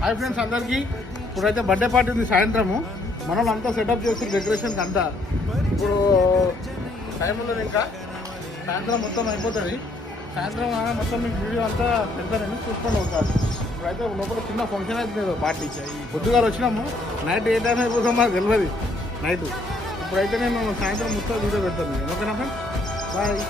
Hi friends అందరికీ. ఇప్పుడైతే birthday party ఉంది సాయంత్రము. మనం అంతా సెటప్ చేసి డెకరేషన్ అంతా ఇప్పుడు టైం ఉన్నది, ఇంకా సాయంత్రం మొత్తం అయిపోతుంది. సాయంత్రం మొత్తం మీకు వీడియో అంతా పెడతానని చూసుకొని అవుతారు. ఇప్పుడైతే లోపల చిన్న ఫంక్షన్ అయితే పార్టీ పొద్దుగారు వచ్చినాము. నైట్ ఏ టైం అయిపోతాం మాకు తెలియదు నైట్. ఇప్పుడైతే నేను సాయంత్రం మొత్తం వీడియో పెడతాను. ఓకేనా ఫ్రెండ్స్, బాయ్.